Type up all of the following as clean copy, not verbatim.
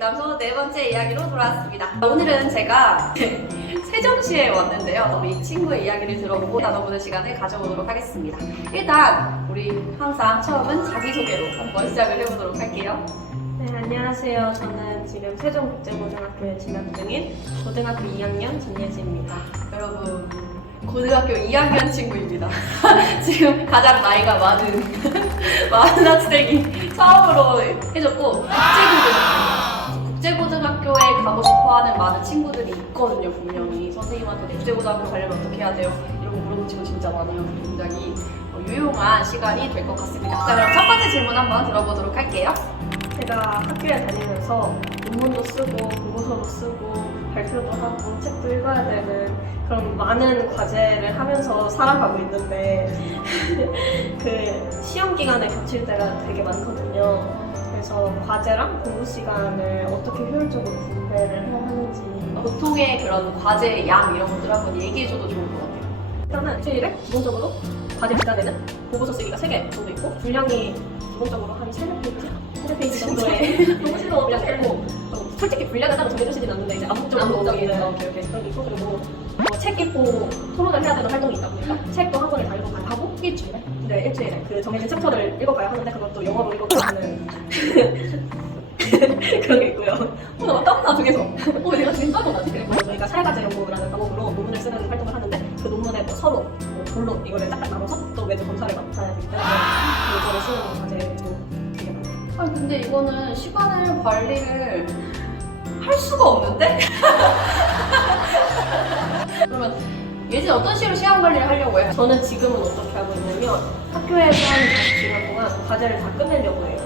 객담소 네 번째 이야기로 돌아왔습니다. 오늘은 제가 세종시에 왔는데요. 이 친구의 이야기를 들어보고 나눠보는 시간을 가져보도록 하겠습니다. 일단 우리 항상 처음은 자기소개로 한번 시작을 해보도록 할게요. 네, 안녕하세요. 저는 지금 세종국제고등학교에 진학 중인 고등학교 2학년 전예지입니다. 여러분, 고등학교 2학년 친구입니다. 지금 가장 나이가 많은 학생이 처음으로 해줬고, 국제고등학교에 가고 싶어하는 많은 친구들이 있거든요. 분명히 선생님한테 국제고등학교 가려면 어떻게 해야 돼요? 이런 거 물어본 친구 진짜 많아요. 굉장히 유용한 시간이 될 것 같습니다. 자, 그럼 첫 번째 질문 한번 들어보도록 할게요. 제가 학교에 다니면서 논문도 쓰고 보고서도 쓰고 발표도 하고 책도 읽어야 되는 그런 많은 과제를 하면서 살아가고 있는데 그 시험 기간에 겹칠 때가 되게 많거든요. 그래서 과제랑 공부 시간을 어떻게 효율적으로 분배를 해야 하는지 보통의 그런 과제의 양 이런 것들 한번 얘기해줘도 좋을 것 같아요. 일단은 일주일에 기본적으로 과제 기간에는 보고서 쓰기가 3개 정도 있고 분량이 기본적으로 한 3-4페이지 정도의 너무 싫어 그냥 되고 솔직히 분량을 따로 정해주시진 않는데 이제 암묵적으로 그런 게 있고 그리고 책 읽고 토론을 해야 되는 활동이 있다 보니까 책도 한 권을 다 읽어가야 하고 일주일에? 네, 일주일에 그 정해진 챕터를 읽어가야 하는데 그것도 영어로 읽어가야 하는 그런 게 있고요. 나 땀나 중에서. 내가 지금 땀나지? 그리고 저희가 사회과제 연구라는 과목으로 논문을 쓰는 활동을 하는데 그 논문에 뭐 서로 본론 이거를 딱딱 나눠서 또 매주 검사를 맡아야 되기 때문에 그거를 쓰는 과제도 되게 많아요. 아니 근데 이거는 시간을 관리를 할 수가 없는데? 그러면 예진 어떤 식으로 시간 관리를 하려고 해요? 저는 지금은 어떻게 하고 있냐면 학교에서 한 40시간 동안 과제를 다 끝내려고 해요.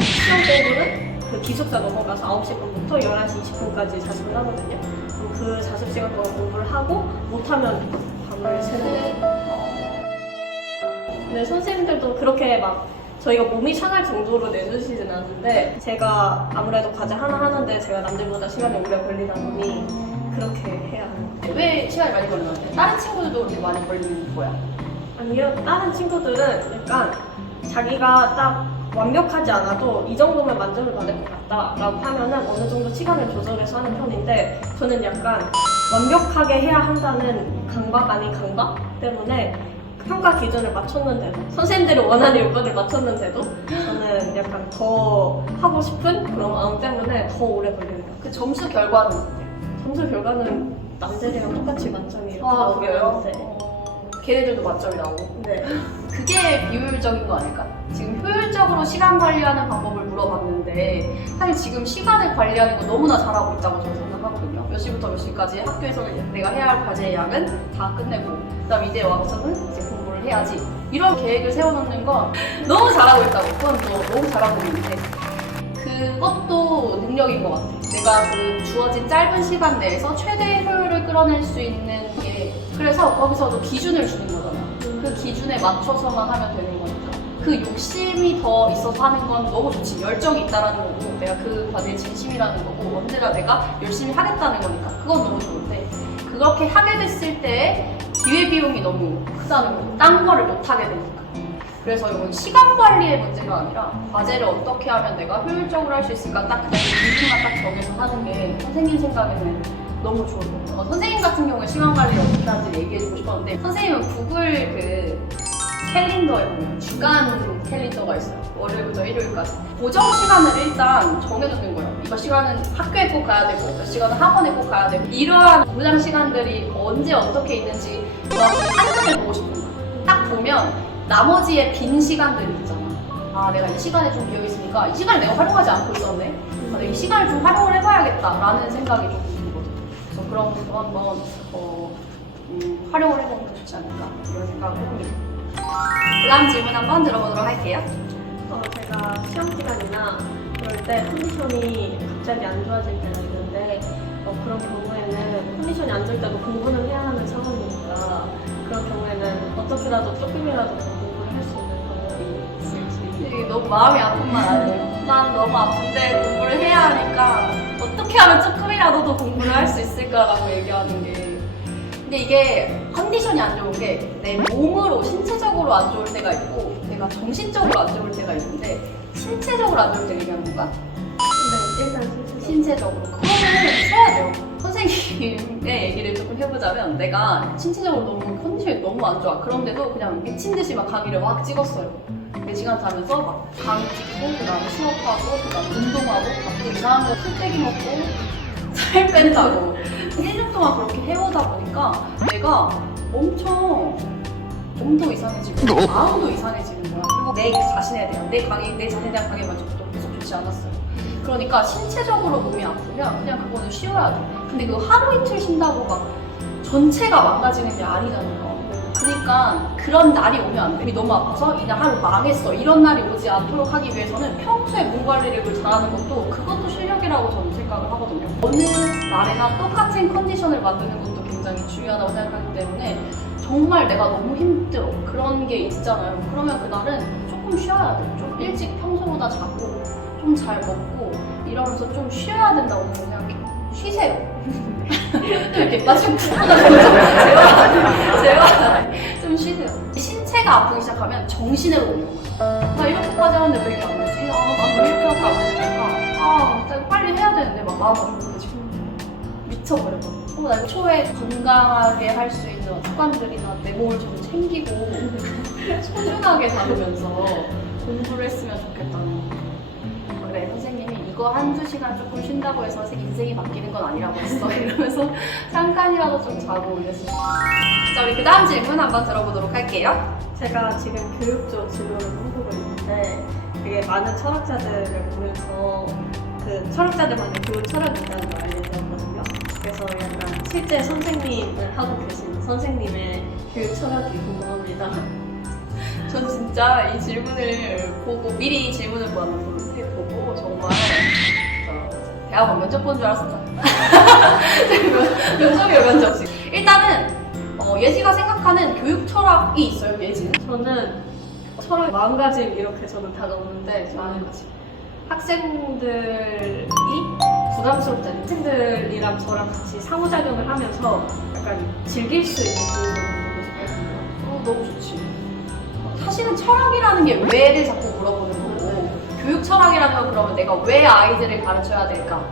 시험 공부는 그 기숙사 넘어가서 9시 반부터 11시 20분까지 자습을 하거든요. 그럼 그 40시간 동안 공부를 하고 못하면 밤을 새는 거죠. 근데 선생님들도 그렇게 막 저희가 몸이 상할 정도로 내주시진 않는데 제가 아무래도 과제 하나 하는데 제가 남들보다 시간이 오래 걸리다 보니 그렇게 해야 하는 거예요. 왜 시간이 많이 걸리는 것 같아요? 다른 친구들도 그렇게 많이 걸리는 거야? 아니요, 다른 친구들은 약간 자기가 딱 완벽하지 않아도 이 정도면 만점을 받을 것 같다라고 하면은 어느 정도 시간을 조절해서 하는 편인데 저는 약간 완벽하게 해야 한다는 강박 아닌 강박 때문에 평가 기준을 맞췄는데도 선생님들이 원하는 요건을 맞췄는데도 저는 약간 더 하고 싶은 그런 마음 때문에 더 오래 걸리는 것 같아요. 그 점수 결과는 어때요? 점수 결과는 남들이랑 똑같이 만점이 이렇게 아, 그래요? 나오는데 걔네들도 만점이 나오고. 네. 그게 비효율적인 거 아닐까? 지금 효율적으로 시간 관리하는 방법을 물어봤는데 사실 지금 시간을 관리하는 거 너무나 잘하고 있다고 저는 생각하거든요. 몇 시부터 몇 시까지 학교에서는 내가 해야 할 과제의 양은 다 끝내고 그다음 이제 와서는 이제 공부를 해야지 이런 계획을 세워놓는 건 너무 잘하고 있다고. 그건 또 너무 잘하고 있는데 그것도 능력인 것 같아. 내가 그 주어진 짧은 시간 내에서 최대의 효율을 끌어낼 수 있는 게 그래서 거기서도 기준을 주는 거잖아. 그 기준에 맞춰서만 하면 되는 거니까 그 욕심이 더 있어서 하는 건 너무 좋지. 열정이 있다라는 거고 내가 그 과제에 진심이라는 거고 언제나 내가 열심히 하겠다는 거니까 그건 너무 좋은데 그렇게 하게 됐을 때 기회비용이 너무 크다는 거. 딴 거를 못 하게 되니까. 그래서 이건 시간 관리의 문제가 아니라 과제를 어떻게 하면 내가 효율적으로 할 수 있을까 딱 그 기준만 딱 정해서 하는 게 선생님 생각에는 너무 좋을 것 같아요. 선생님 같은 경우에 시간 관리를 어떻게 하는지 얘기해주고 싶었는데 선생님은 구글 그 캘린더에 보면 주간 캘린더가 있어요. 월요일부터 일요일까지. 고정 시간을 일단 정해놓는 거예요. 이거 시간은 학교에 꼭 가야 되고 몇 시간은 학원에 꼭 가야 되고 이러한 고정 시간들이 언제 어떻게 있는지 한눈에 보고 싶은 거예요. 딱 보면 나머지의 빈 시간들이 있잖아. 아 내가 이 시간에 좀 비어있으니까 이 시간을 내가 활용하지 않고 있었네. 아, 내가 이 시간을 좀 활용을 해봐야겠다라는 생각이 좀 들거든요. 그래서 그런 것도 한번 활용을 해보면 더 좋지 않을까 이런 생각을 해봅니다. 그 다음 질문 한번 들어보도록 할게요. 제가 시험 기간이나 그럴 때 컨디션이 갑자기 안 좋아질 때가 있는데 그런 경우에는 컨디션이 안 좋을 때도 공부는 해야 하는 상황이니까 그런 경우에는 어떻게라도 조금이라도 더 공부를 할 수 있는 방법이 있을지. 이게 너무 마음이 아픈 말 아니에요? 난 너무 아픈데 공부를 해야 하니까 어떻게 하면 조금이라도 더 공부를 할 수 있을까라고 얘기하는 게 근데 이게 컨디션이 안 좋은 게 내 몸으로 신체적으로 안 좋을 때가 있고 내가 정신적으로 안 좋을 때가 있는데 신체적으로 안 좋을 때 얘기하는 건가? 네, 일단 신체적으로. 그거는 쉬어야 돼요. 선생님의 얘기를 조금 해보자면 내가 신체적으로 너무 컨디션이 너무 안 좋아. 그런데도 그냥 미친 듯이 막 강의를 막 찍었어요. 4시간 자면서 막 강의 찍고 그다음에 수업하고 그다음에 운동하고 밥도 이상한 거 풀떼기 먹고 살 뺀다고 1년 동안 그렇게 해오다 보니까 내가 엄청 몸도 이상해지고 마음도 이상해지는 거야. 그리고 내 자신에 대한 내 자신에 대한 강의 만족도 계속 좋지 않았어요. 그러니까 신체적으로 몸이 아프면 그냥 그거는 쉬어야 돼. 근데 그 하루 이틀 쉰다고 막 전체가 망가지는 게 아니잖아요. 그러니까 그런 날이 오면 안 돼. 몸이 너무 아파서 이날 하루 망했어. 이런 날이 오지 않도록 하기 위해서는 평소에 몸 관리를 잘하는 그것도 실력이라고 저는 생각을 하거든요. 어느 날에나 똑같은 컨디션을 만드는 것도 굉장히 중요하다고 생각하기 때문에 정말 내가 너무 힘들어. 그런 게 있잖아요. 그러면 그날은 조금 쉬어야 돼. 좀 일찍 평소보다 자고 좀 잘 먹고 이러면서 좀 쉬어야 된다고 저는 생각해. 쉬세요. 이렇게 마시고 제가 좀 쉬세요. 신체가 아프기 시작하면 정신으로 오는 거예요. 나 이렇게까지 하는데 왜 이게 안 되지? 나는 왜 이렇게 할까 안 되니까 내가 빨리 해야 되는데 막 마음이 조급해지고 미쳐버려. 나 초에 건강하게 할 수 있는 습관들이나 내 몸을 좀 챙기고 소중하게 다루면서 공부를 했으면 좋겠다는. 그래, 선생님이 이거 한두 시간 조금 쉰다고 해서 인생이 바뀌는 건 아니라고 했어. 이러면서 잠깐이라도 좀 자고 올렸어요. 자, 우리 그 다음 질문 한번 들어보도록 할게요. 제가 지금 교육 쪽 진로를 꿈꾸고 있는데 되게 많은 철학자들을 보면서 그 철학자들만의 교육 철학이 있다는 걸 알게 되었거든요. 그래서 약간 실제 선생님을 하고 계신 선생님의 교육 철학이 궁금합니다. 전 진짜 이 질문을 보고 미리 질문을 보고 정말 대학원 면접 본 줄 알았어요. 면접이 면접식. 일단은 예지가 생각하는 교육 철학이 있어요. 예지는? 저는 철학 마음가짐 이렇게 저는 다가오는데 마음가짐. 학생들이 부담스럽지 않은 학생들이랑 저랑 같이 상호작용을 하면서 약간 즐길 수 있는 교육을 보고 싶거든요. 너무 좋지. 사실은 철학이라는 게 왜를 자꾸 물어보는 거고 교육 철학이라는 건 그러면 내가 왜 아이들을 가르쳐야 될까?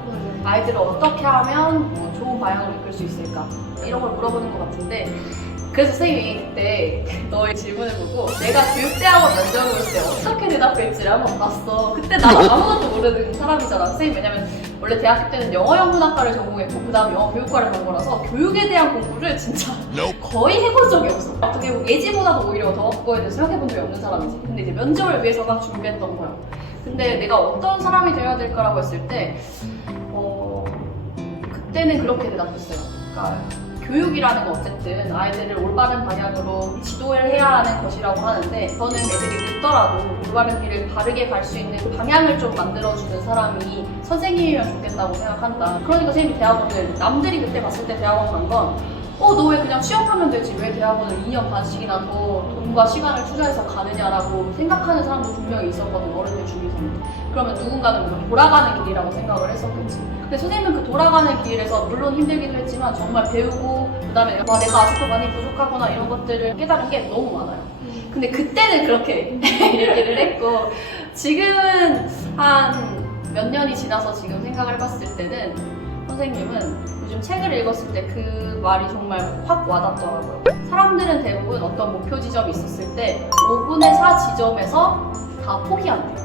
아이들을 어떻게 하면 뭐 좋은 방향으로 이끌 수 있을까? 이런 걸 물어보는 것 같은데 그래서 선생님이 그때 너의 질문을 보고 내가 교육대학원 면접을 볼 때 어떻게 대답할지를 한번 봤어. 그때 난 아무것도 모르는 사람이잖아. 선생님 왜냐면 원래 대학교 때는 영어영문학과를 전공했고 그 다음 영어교육과를 간 거라서 교육에 대한 공부를 진짜 거의 해본 적이 없어. 어떻게 보면 예지보다도 오히려 더 그거에 대해서 생각해본 적이 없는 사람이지. 근데 이제 면접을 위해서 막 준비했던 거야. 근데 내가 어떤 사람이 되어야 될까라고 했을 때 그때는 그렇게 대답했어요. 그러니까 교육이라는 건 어쨌든 아이들을 올바른 방향으로 지도를 해야 하는 것이라고 하는데 저는 애들이 늦더라도 올바른 길을 바르게 갈 수 있는 방향을 좀 만들어주는 사람이 선생님이면 좋겠다고 생각한다. 그러니까 선생님이 대학원을 남들이 그때 봤을 때 대학원 간 건 너 왜 그냥 취업하면 되지 왜 대학원을 2년 반씩이나 더 돈과 시간을 투자해서 가느냐라고 생각하는 사람도 분명히 있었거든. 어른들 중에서는. 그러면 누군가는 물론 돌아가는 길이라고 생각을 했었겠지. 근데 선생님은 그 돌아가는 길에서 물론 힘들기도 했지만 정말 배우고 그 다음에 내가 아직도 많이 부족하구나 이런 것들을 깨달은 게 너무 많아요. 근데 그때는 그렇게 얘기를 했고 지금은 한 몇 년이 지나서 지금 생각을 해봤을 때는 선생님은 요즘 책을 읽었을 때 그 말이 정말 확 와닿더라고요. 사람들은 대부분 어떤 목표 지점이 있었을 때 5분의 4 지점에서 다 포기한대요.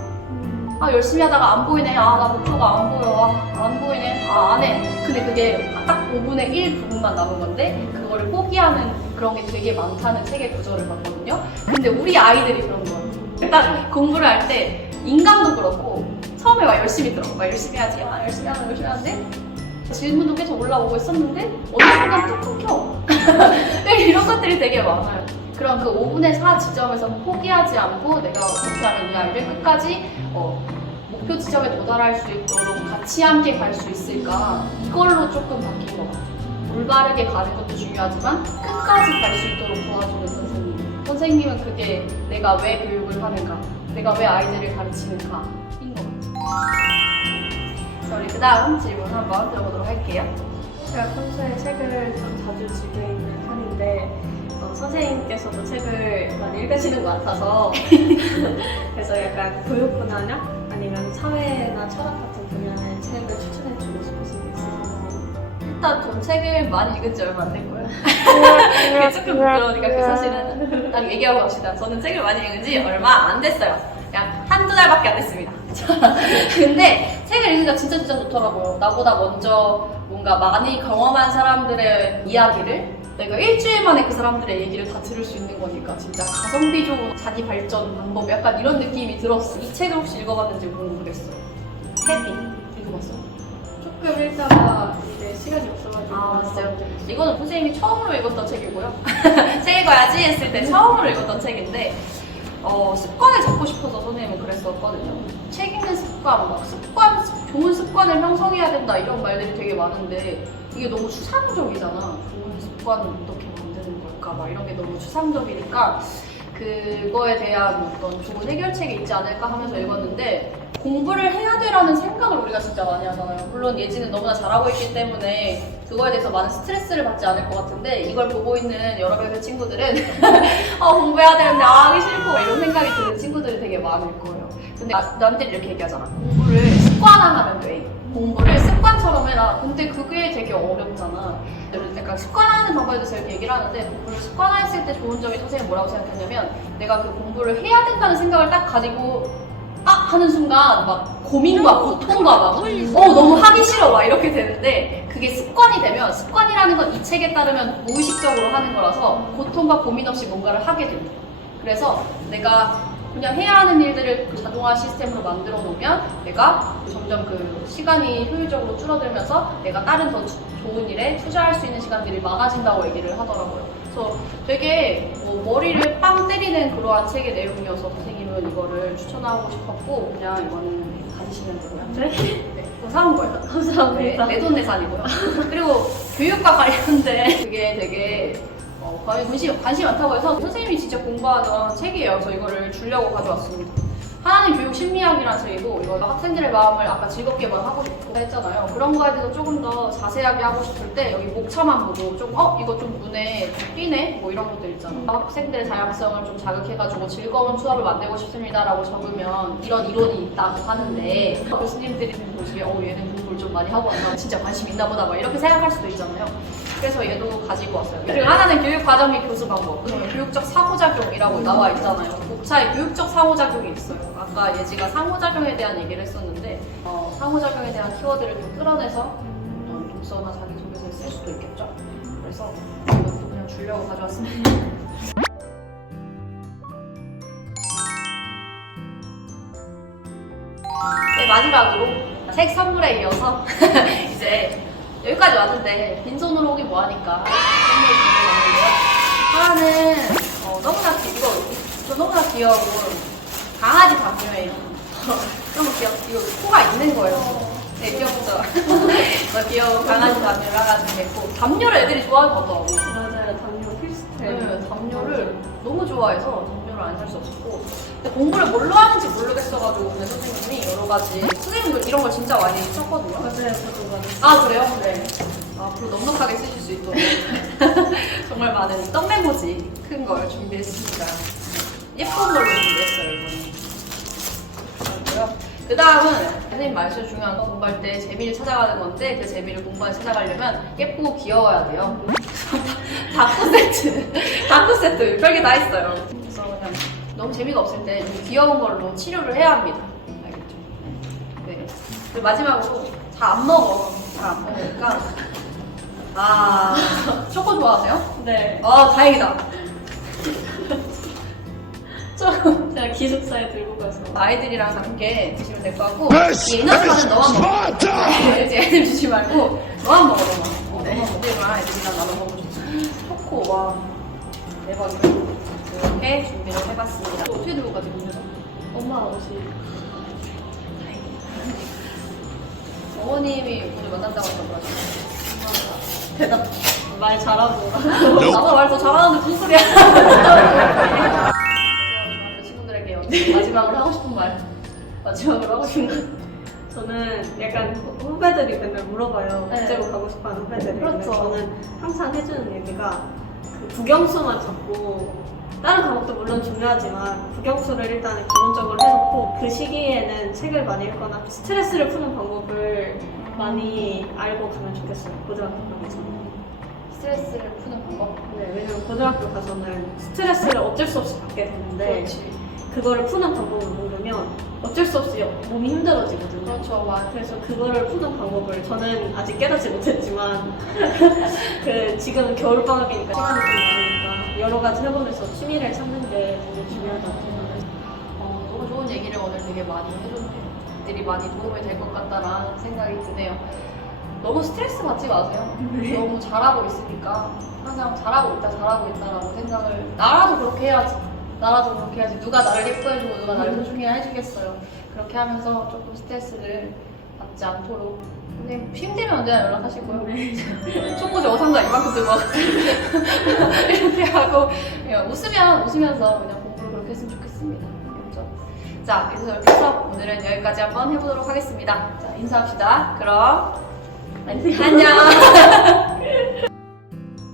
열심히 하다가 안 보이네. 나 목표가 안 보여. 안 보이네. 안 해. 근데 그게 딱 5분의 1 부분만 남은 건데 그거를 포기하는 그런 게 되게 많다는 책의 구조를 봤거든요. 근데 우리 아이들이 그런 거예요. 일단 공부를 할 때 인강도 그렇고 처음에 막 열심히 들어. 막 열심히 하지. 열심히 하는데 질문도 계속 올라오고 있었는데 어느 순간 뚝 끊겨. 이런 것들이 되게 많아요. 그럼 그 5분의 4 지점에서 포기하지 않고 내가 어떻게 하면 이 아이를 끝까지 목표 지점에 도달할 수 있도록 같이 함께 갈 수 있을까? 이걸로 조금 바뀐 것 같아요. 올바르게 가는 것도 중요하지만 끝까지 갈 수 있도록 도와주는 선생님. 선생님은 그게 내가 왜 교육을 하는가? 내가 왜 아이들을 가르치는가인 것 같아요. 자, 우리 그 다음 질문 한번 들어보도록 할게요. 제가 평소에 책을 좀 자주 즐겨 읽는 편인데 선생님께서도 책을 많이 읽으시는 것 같아서 그래서 약간 교육 분야냐 아니면 사회나 철학 같은 분야의 책을 일단 전 책을 많이 읽은 지 얼마 안 됐고요. 그게 조금 부끄러우니까 그 사실은 딱 얘기하고 갑시다. 저는 책을 많이 읽은 지 얼마 안 됐어요. 그냥 한두 달밖에 안 됐습니다. 근데 책을 읽으니까 진짜 좋더라고요. 나보다 먼저 뭔가 많이 경험한 사람들의 이야기를 내가 일주일 만에 그 사람들의 얘기를 다 들을 수 있는 거니까 진짜 가성비적으로 자기 발전 방법 약간 이런 느낌이 들었어. 이 책을 혹시 읽어봤는지 모르겠어요. 헤비 읽어봤어? 조금 읽다가 이제 시간이 없어가지고. 아 진짜요? 이거는 선생님이 처음으로 읽었던 책이고요. 책 읽어야지 했을 때 처음으로 읽었던 책인데 습관을 잡고 싶어서 선생님은 그랬었거든요. 책 읽는 습관, 좋은 습관을 형성해야 된다 이런 말들이 되게 많은데 이게 너무 추상적이잖아. 좋은 습관을 어떻게 만드는 걸까 막 이런 게 너무 추상적이니까 그거에 대한 어떤 좋은 해결책이 있지 않을까 하면서 읽었는데 공부를 해야 돼라는 생각을 우리가 진짜 많이 하잖아요. 물론 예지는 너무나 잘하고 있기 때문에 그거에 대해서 많은 스트레스를 받지 않을 것 같은데 이걸 보고 있는 여러 명의 친구들은 공부해야 되는데 하기 싫고 이런 생각이 드는 친구들이 되게 많을 거예요. 근데 남들이 이렇게 얘기하잖아. 공부를 습관화하면 돼. 공부를 습관처럼 해라. 근데 그게 되게 어렵잖아. 약간 습관화하는 방법에 대해서 이렇게 얘기를 하는데 공부를 습관화했을 때 좋은 점이 선생님이 뭐라고 생각했냐면 내가 그 공부를 해야 된다는 생각을 딱 가지고 하는 순간 막 고민과 고통과 막 너무 하기 싫어 막 이렇게 되는데 그게 습관이 되면 습관이라는 건 이 책에 따르면 무의식적으로 하는 거라서 고통과 고민 없이 뭔가를 하게 됩니다. 그래서 내가 그냥 해야 하는 일들을 그 자동화 시스템으로 만들어 놓으면 내가 점점 그 시간이 효율적으로 줄어들면서 내가 다른 더 좋은 일에 투자할 수 있는 시간들이 많아진다고 얘기를 하더라고요. 그래서 되게 머리를 빵 때리는 그러한 책의 내용이어서 선생님은 이거를 추천하고 싶었고 그냥 이거는 가지시면 되고요. 네, 그거 사온 거예요. 감사합니다. 내 돈 내산이고요. 그리고 교육과 관련된 그게 되게 관심이 많다고 해서 선생님이 진짜 공부하던 책이에요. 그래서 이거를 주려고 가져왔습니다. 하나는 교육 심리학이라는 책이고 이거 학생들의 마음을 아까 즐겁게만 하고 싶고 했잖아요. 그런 거에 대해서 조금 더 자세하게 하고 싶을 때 여기 목차만 보고 좀 이거 좀 눈에 띄네? 뭐 이런 것들 있잖아. 학생들의 다양성을 좀 자극해가지고 즐거운 수업을 만들고 싶습니다라고 적으면 이런 이론이 있다고 하는데 교수님들이 보시기에 얘는 공부를 좀 많이 하고 왔나? 진짜 관심 있나 보다 막 이렇게 생각할 수도 있잖아요. 그래서 얘도 가지고 왔어요. 그리고 하나는 교육과정 및 교수 방법, 교육적 상호작용이라고 나와 있잖아요. 목차에 교육적 상호작용이 있어요. 아까 예지가 상호작용에 대한 얘기를 했었는데 상호작용에 대한 키워드를 좀 끌어내서 독서나 자기소개서에 쓸 수도 있겠죠. 그래서 이것도 그냥 주려고 가져왔습니다. 네, 마지막으로 책 선물에 이어서 이제 여기까지 왔는데 빈손으로 오기 뭐하니까 선물 준비했는데요. 하나는 너무나 귀여운 강아지 담요예요. 너무 이거 코가 있는 거예요. 네, 귀엽죠? 귀여운 강아지 담요를 하나 준비했고 담요를 애들이 좋아하는 것 같더라고. 맞아요. 담요 필수템. 네, 담요를 너무 좋아해서 담요를 안 살 수 없었고 근데 공부를 뭘로 하는지 모르겠어가지고 오늘 선생님이 여러 가지 선생님도 이런 걸 진짜 많이 썼거든요. 맞아요. 저도 많이. 그래요? 네. 앞으로 넉넉하게 쓰실 수 있도록 정말 많은 떡 메모지 큰 걸 준비했습니다. 예쁜 걸로 준비했어요, 이거는. 그 다음은 선생님 말씀 중요한 거 공부할 때 재미를 찾아가는 건데 그 재미를 공부에 찾아가려면 예쁘고 귀여워야 돼요. 다크 세트 별게 다 있어요. 그래서 그냥 너무 재미가 없을 때 귀여운 걸로 치료를 해야 합니다. 알겠죠? 네. 그리고 마지막으로 잘 안 먹으니까 초코 좋아하세요? 네. 다행이다. 제가 기숙사에 들고 가서. 아이들이랑 함께 드시면 될 것 같고 이 에너지만은 너만 먹어. 애들 주지 말고 너만 먹어. 너만 먹으면 애들이랑 나눠 먹고 좋지. 초코 와 대박이다. 이렇게 준비를 해봤습니다. 어떻게 들고 가지 오늘은? 엄마 옷이. 어머님이 오늘 만난다고 했던 거죠? 대답. 말 잘하고. 나보다 말 더 잘하는데 무슨 소리야? 친구들에게 마지막으로 하고 싶은 말. 마지막으로 하고 싶은 말. 저는 약간 후배들이 맨날 물어봐요. 네. 국제고 가고 싶어하는 후배들이. 그렇죠. 근데 저는 항상 해주는 얘기가 그 국영수만 잡고 다른 과목도 물론 중요하지만 국영수를 일단 기본적으로 해놓고 그 시기에는 책을 많이 읽거나 스트레스를 푸는 방법을 많이 알고 가면 좋겠어요. 고등학교 가기 전에. 스트레스를 푸는 방법? 네, 왜냐면 고등학교 가서는 스트레스를 어쩔 수 없이 받게 되는데 그렇지. 그거를 푸는 방법을 모르면 어쩔 수 없이 몸이 힘들어지거든요. 그렇죠. 맞아. 그래서 그거를 푸는 방법을 저는 아직 깨닫지 못했지만 지금 겨울방학이니까 시간이 좀 많으니까 여러 가지 해보면서 취미를 찾는 게 되게 중요하다고 생각해요. 너무 좋은 얘기를 오늘 되게 많이 해줬네요. 들이 많이 도움이 될 것 같다라는 생각이 드네요. 너무 스트레스 받지 마세요. 너무 잘하고 있으니까 항상 잘하고 있다라고 생각을 나라도 그렇게 해야지. 누가 나를 예뻐해주고 누가 나를 소중히 해주겠어요. 그렇게 하면서 조금 스트레스를 받지 않도록. 근데 힘들면 언제나 연락하시고요. 총무지 어상가 이만큼 들고 와가지고 이렇게 하고 그냥 웃으면서 그냥 공부를 그렇게 했으면 좋겠습니다. 그렇죠? 자, 그래서 이렇게 해서 오늘은 여기까지 한번 해보도록 하겠습니다. 자, 인사합시다. 그럼 안녕.